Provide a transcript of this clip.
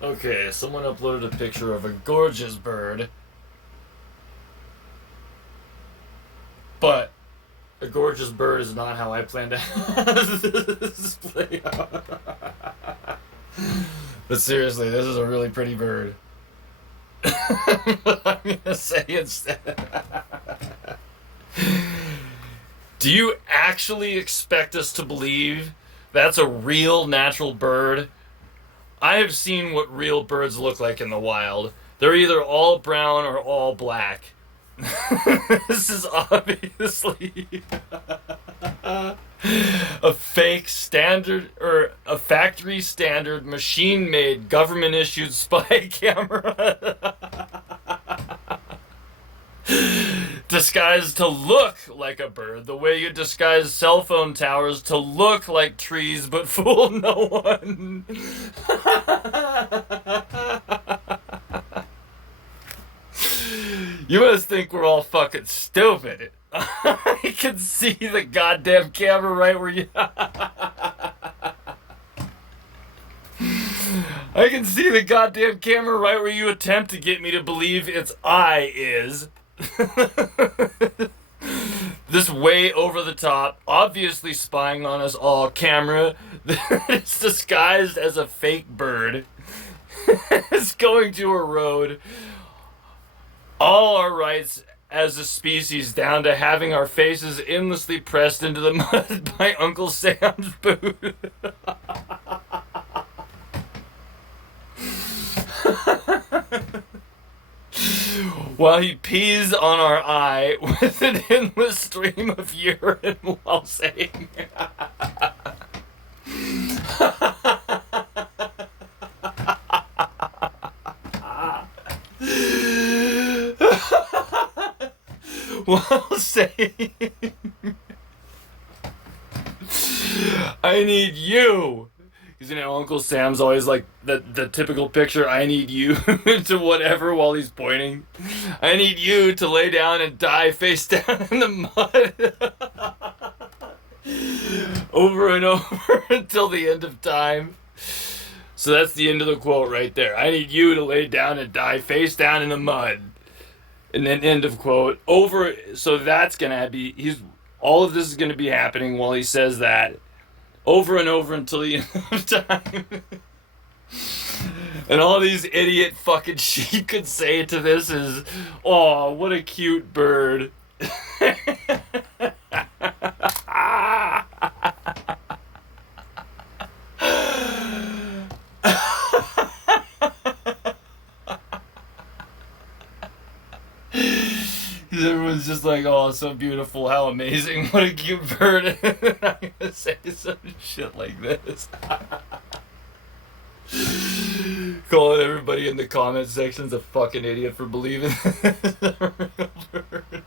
Okay, someone uploaded a picture of a gorgeous bird, but a gorgeous bird is not how I plan to have this play out. But seriously, this is a really pretty bird. What I'm gonna say instead. Do you actually expect us to believe that's a real natural bird? I have seen what real birds look like in the wild. They're either all brown or all black. This is obviously a fake standard or a factory standard machine made government issued spy camera disguised to look like a bird, the way you disguise cell phone towers to look like trees but fool no one. You must think we're all fucking stupid. I can see the goddamn camera right where you. I can see the goddamn camera right where you attempt to get me to believe its eye is. This way over the top, obviously spying on us all camera that's disguised as a fake bird is going to erode all our rights as a species down to having our faces endlessly pressed into the mud by Uncle Sam's boot. While he pees on our eye with an endless stream of urine while saying while saying I need you. Because, Uncle Sam's always like the typical picture, I need you to whatever while he's pointing. I need you to lay down and die face down in the mud. Over and over until the end of time. So that's the end of the quote right there. I need you to lay down and die face down in the mud. And then end of quote. Over, so that's going to be, all of this is going to be happening while he says that. Over and over until the end of time. And all these idiot fucking sheep could say to this is, oh, what a cute bird. Everyone's just like, oh, so beautiful, how amazing, what a cute bird. And I'm gonna say some shit like this. Calling everybody in the comment sections a fucking idiot for believing this is a real bird.